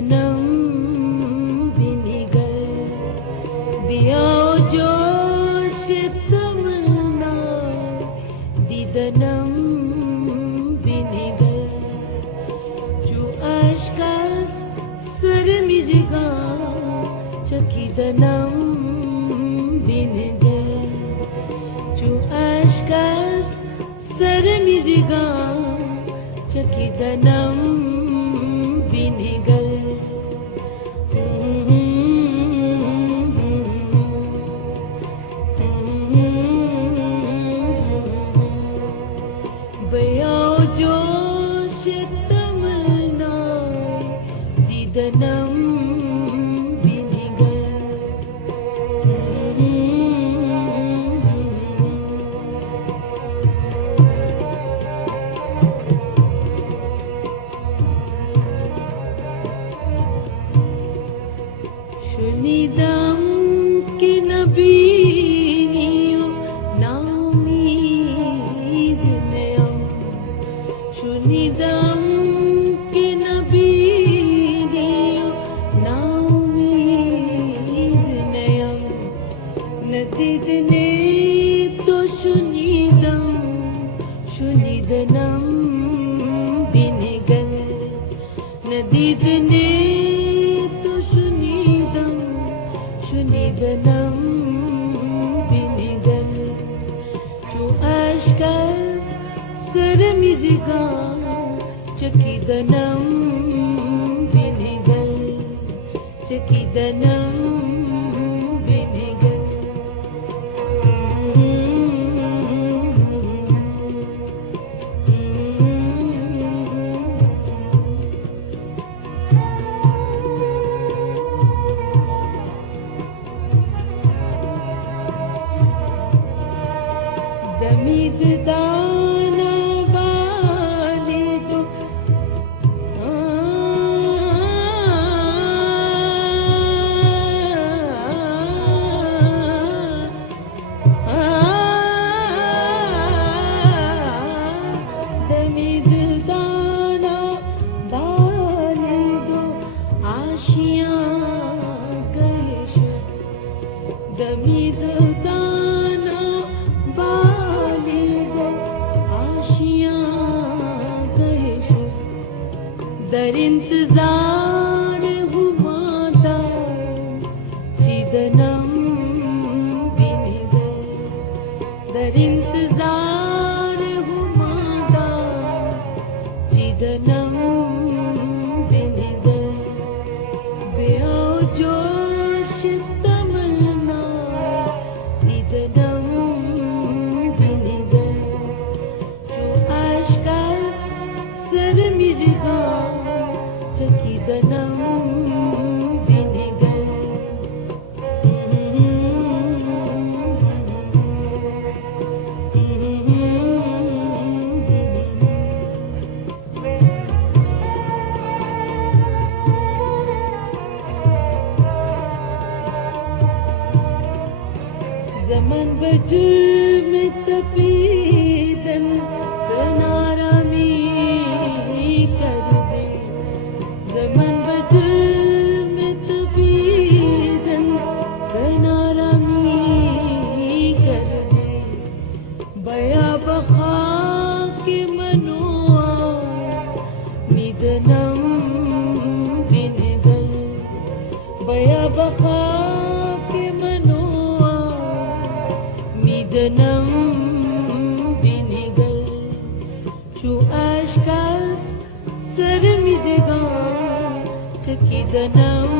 दिदनम बिनिगर बियाओ जोश तमन्ना दिदनम बिनिगर जो aşkas sarımıcıga çakidanam बिनिगर जो aşkas sarımıcıga çakidanam बिनिगर बयाओ जोश तमन्ना दिदनम बिनिगर शुनिदम के नबीनियो नाउमीद नयम शुनिदम के नबीनियो नाउमीद नयम नदीदने तो शुनिदम शुनिदनम बिनिगर नदीदने Şunidanam binigan Şu aşkas sarımıcıga Çakidanam binigan Çakidanam binigan दमीद दाना वालिदो दमीद दाना वालिदो आशियां गएशो दमीद दाना दर इंतजार हुमादा जिदनम बिनिगर दर इंतजार हुमादा जिदनम बिनिगर बेओ जोश तमन्ना दिदनम बिनिगर जो aşkas sarımıcıga Çakidanam binigar Zaman bacım tapiden kanara mi kar de zaman bacım tapiden kanara mi kar de baya bakha ke manoa nidanam binigar baya bakha ke manoa nidanam binigar şu aşkas sarımıcıga çakidanam